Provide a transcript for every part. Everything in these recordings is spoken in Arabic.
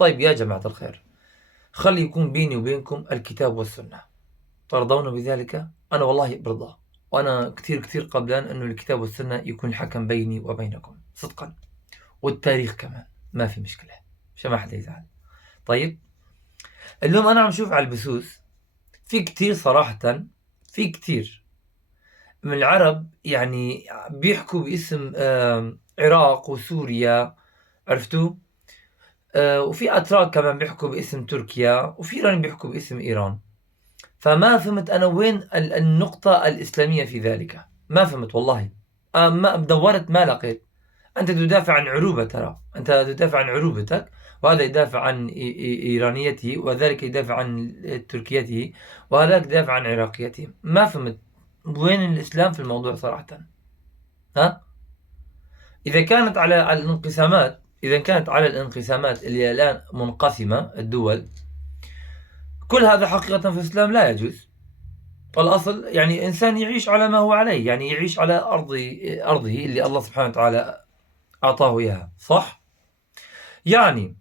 طيب يا جماعة الخير، خلي يكون بيني وبينكم الكتاب والسنة، ترضون بذلك؟ أنا والله برضى، وأنا كثير قبلان أنه الكتاب والسنة يكون الحكم بيني وبينكم صدقا، والتاريخ كمان ما في مشكلة عشان ما حدا يزعل. طيب اليوم أنا عم شوف على البثوث في كتير صراحة، في كتير من العرب يعني بيحكوا باسم عراق وسوريا، عرفتوا؟ وفي أتراك كمان بيحكوا باسم تركيا، وفي إيران بيحكوا باسم إيران. فما فهمت أنا وين النقطة الإسلامية في ذلك، ما فهمت والله. ما دورت ما لقيت. أنت تدافع عن عروبة، ترى أنت تدافع عن عروبتك، وهذا يدافع عن إيرانيته، وذلك يدافع عن تركيته، وهذاك يدافع عن عراقيته. ما فهمت وين الإسلام في الموضوع صراحة. ها؟ إذا كانت على الانقسامات، اللي الآن منقسمة الدول، كل هذا حقيقة في الإسلام لا يجوز. والأصل يعني إنسان يعيش على ما هو عليه، يعني يعيش على أرضه اللي الله سبحانه وتعالى أعطاه إياها، صح؟ يعني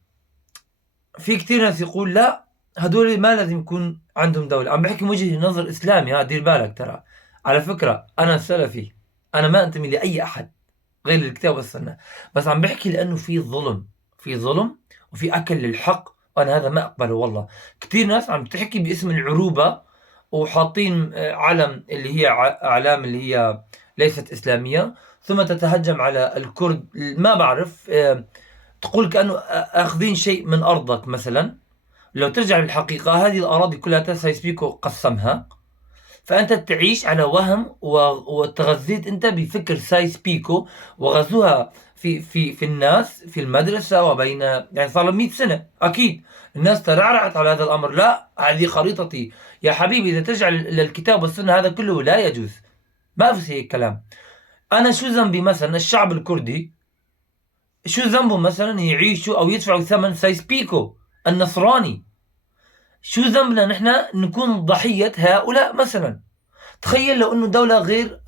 في كثير ناس يقول لا، هدول ما لازم يكون عندهم دولة. عم بحكي من وجهة نظر إسلامي، دير بالك. ترى على فكرة أنا سلفي، أنا ما أنتمي لأي أحد غير الكتاب والسنة، بس عم بحكي لأنه في ظلم وفي أكل للحق، وأنا هذا ما أقبله والله. كثير ناس عم تحكي باسم العروبة، وحاطين علم اللي هي أعلام اللي هي ليست إسلامية، ثم تتهجم على الكرد. ما بعرف، تقول كأنه أخذين شيء من أرضك مثلا. لو ترجع للحقيقة هذه الأراضي كلها سايس بيكو قسمها، فأنت تعيش على وهم، وتغذيت أنت بفكر سايس بيكو، وغزوها في الناس في المدرسة، وبين يعني صار 100 سنة أكيد الناس ترعرعت على هذا الأمر. لا، هذه خريطتي يا حبيبي. إذا ترجع للكتاب والسنة هذا كله لا يجوز، ما في هيك كلام. أنا شو ذنبي مثلا الشعب الكردي، شو ذنبه مثلا يعيشوا أو يدفعوا ثمن سايس بيكو النصراني؟ شو ذنبنا نحن نكون ضحية هؤلاء مثلا؟ تخيل لو انه دولة غير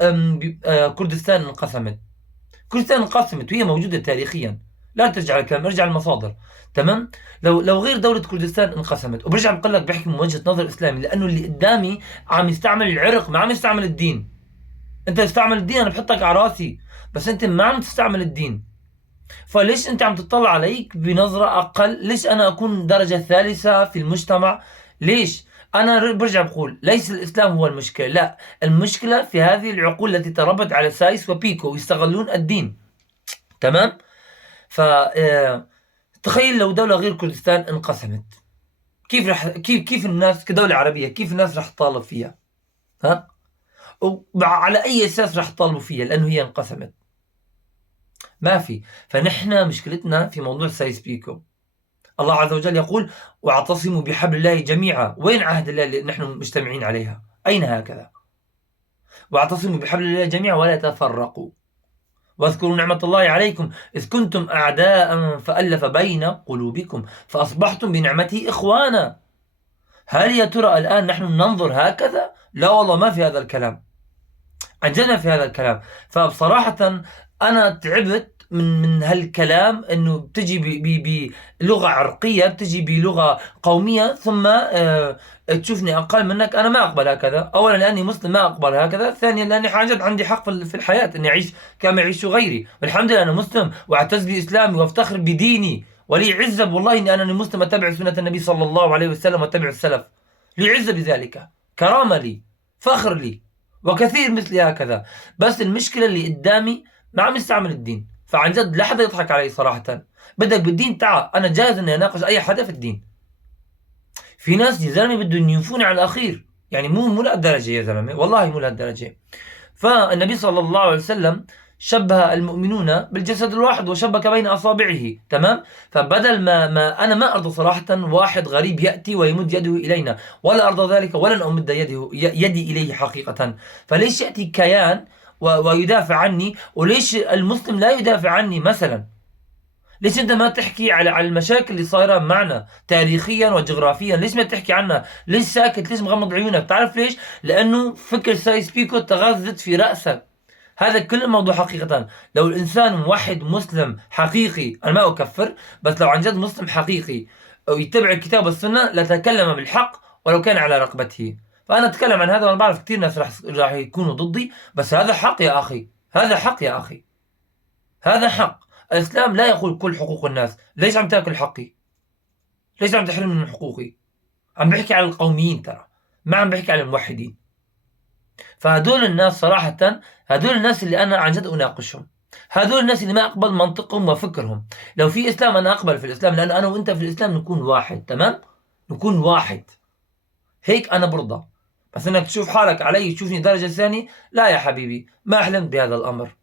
كردستان انقسمت. كردستان انقسمت وهي موجودة تاريخيا، لا ترجع للكلام، ارجع للمصادر. تمام؟ لو غير دولة كردستان انقسمت، وبرجع بقول لك بحكي من وجهة نظر اسلامي، لانه اللي قدامي عم يستعمل العرق، ما عم يستعمل الدين. انت تستعمل الدين انا بحطك على راسي، بس انت ما عم تستعمل الدين. فليش انت عم تطلع عليك بنظرة اقل؟ ليش انا اكون درجة ثالثة في المجتمع؟ ليش؟ أنا برجع بقول ليس الإسلام هو المشكلة، لا، المشكلة في هذه العقول التي تربت على سايس وبيكو ويستغلون الدين. تمام؟ ف تخيل لو دولة غير كردستان انقسمت، كيف الناس كدولة عربية، كيف الناس رح تطالب فيها؟ ها؟ وعلى أي أساس رح تطالبوا فيها لأنه هي انقسمت؟ ما في. فنحن مشكلتنا في موضوع سايس بيكو. الله عز وجل يقول واعتصموا بحبل الله جميعا. وين عهد الله اللي نحن مجتمعين عليها؟ أين هكذا؟ واعتصموا بحبل الله جميعا ولا تفرقوا واذكروا نعمة الله عليكم إذ كنتم أعداء فألف بين قلوبكم فأصبحتم بنعمته إخوانا. هل يا ترى الآن نحن ننظر هكذا؟ لا والله، ما في هذا الكلام، عجزنا في هذا الكلام. فبصراحة أنا تعبت من هالكلام، انه بتجي بلغة عرقية، بتجي بلغة قومية، ثم تشوفني اقل منك. انا ما اقبل هكذا. اولا لاني مسلم ما اقبل هكذا، ثانيا لاني حاجة عندي حق في الحياة اني اعيش كما يعيش غيري. والحمد لله انا مسلم واعتز باسلامي وافتخر بديني، ولي عزة والله اني انا مسلم اتبع سنة النبي صلى الله عليه وسلم واتبع السلف. لي عزة بذلك، كرامة لي، فخر لي، وكثير مثلي هكذا. بس المشكلة اللي قدامي ما عم يستعمل الدين. فعن جد لا حدا يضحك علي صراحة. بدك بالدين تعال، أنا جاهز إني أناقش أي حدا في الدين. في ناس يا زلمة بدهم ينفوني على الأخير، يعني مو لهالدرجة يا زلمة، والله مو لهالدرجة. فالنبي صلى الله عليه وسلم شبه المؤمنون بالجسد الواحد وشبك بين أصابعه. تمام؟ فبدل ما أنا ما أرضى صراحة واحد غريب يأتي ويمد يده إلينا، ولا أرضى ذلك، ولن أمد يدي إليه حقيقة. فليش يأتي كيان ويدافع عني، وليش المسلم لا يدافع عني مثلا؟ ليش انت ما تحكي على المشاكل اللي صايره معنا تاريخيا وجغرافيا؟ ليش ما تحكي عنها؟ ليش ساكت؟ ليش مغمض عيونك؟ بتعرف ليش؟ لانه فكر سايس بيكو تغذت في راسك. هذا كل الموضوع حقيقة. لو الإنسان موحد مسلم حقيقي، أنا ما أكفر، بس لو عن جد مسلم حقيقي ويتبع الكتاب والسنة لتكلم بالحق ولو كان على رقبته. فأنا أتكلم عن هذا وأنا بعرف كثير ناس راح يكونوا ضدي، بس هذا حق يا أخي، هذا حق يا أخي، هذا حق. الإسلام لا يقول كل حقوق الناس. ليش عم تاكل حقي؟ ليش عم تحرمني من حقوقي؟ عم بحكي على القوميين ترى، ما عم بحكي على الموحدين. فهدول الناس صراحة، هدول الناس اللي أنا عن جد أناقشهم، هدول الناس اللي ما أقبل منطقهم وفكرهم. لو في إسلام أنا أقبل في الإسلام، لأنه أنا وأنت في الإسلام نكون واحد، تمام؟ نكون واحد، هيك أنا برضى. بس إنك تشوف حالك علي تشوفني درجة ثانية، لا يا حبيبي، ما حلمت بهذا الأمر.